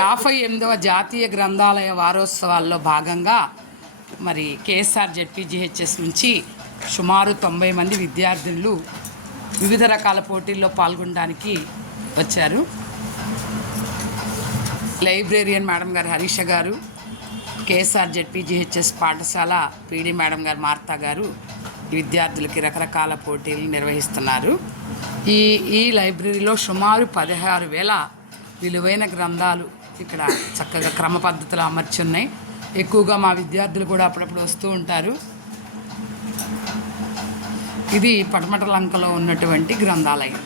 58వ జాతీయ గ్రంథాలయ వారోత్సవాల్లో భాగంగా మరి కేఎస్ఆర్ జెడ్పీజీహెచ్ఎస్ నుంచి సుమారు 90 మంది విద్యార్థులు వివిధ రకాల పోటీల్లో పాల్గొనడానికి వచ్చారు. లైబ్రేరియన్ మేడం గారు హరీష గారు, కేఎస్ఆర్ జెడ్పీజీహెచ్ఎస్ పాఠశాల పీడీ మేడం గారు మార్తా గారు ఈ విద్యార్థులకి రకరకాల పోటీలు నిర్వహిస్తున్నారు. ఈ లైబ్రరీలో సుమారు 16,000 విలువైన గ్రంథాలు ఇక్కడ చక్కగా క్రమ పద్ధతిలో అమర్చి ఉన్నాయి. ఎక్కువగా మా విద్యార్థులు కూడా అప్పుడప్పుడు వస్తూ ఉంటారు. ఇది పటమట లంకలో ఉన్నటువంటి గ్రంథాలయం.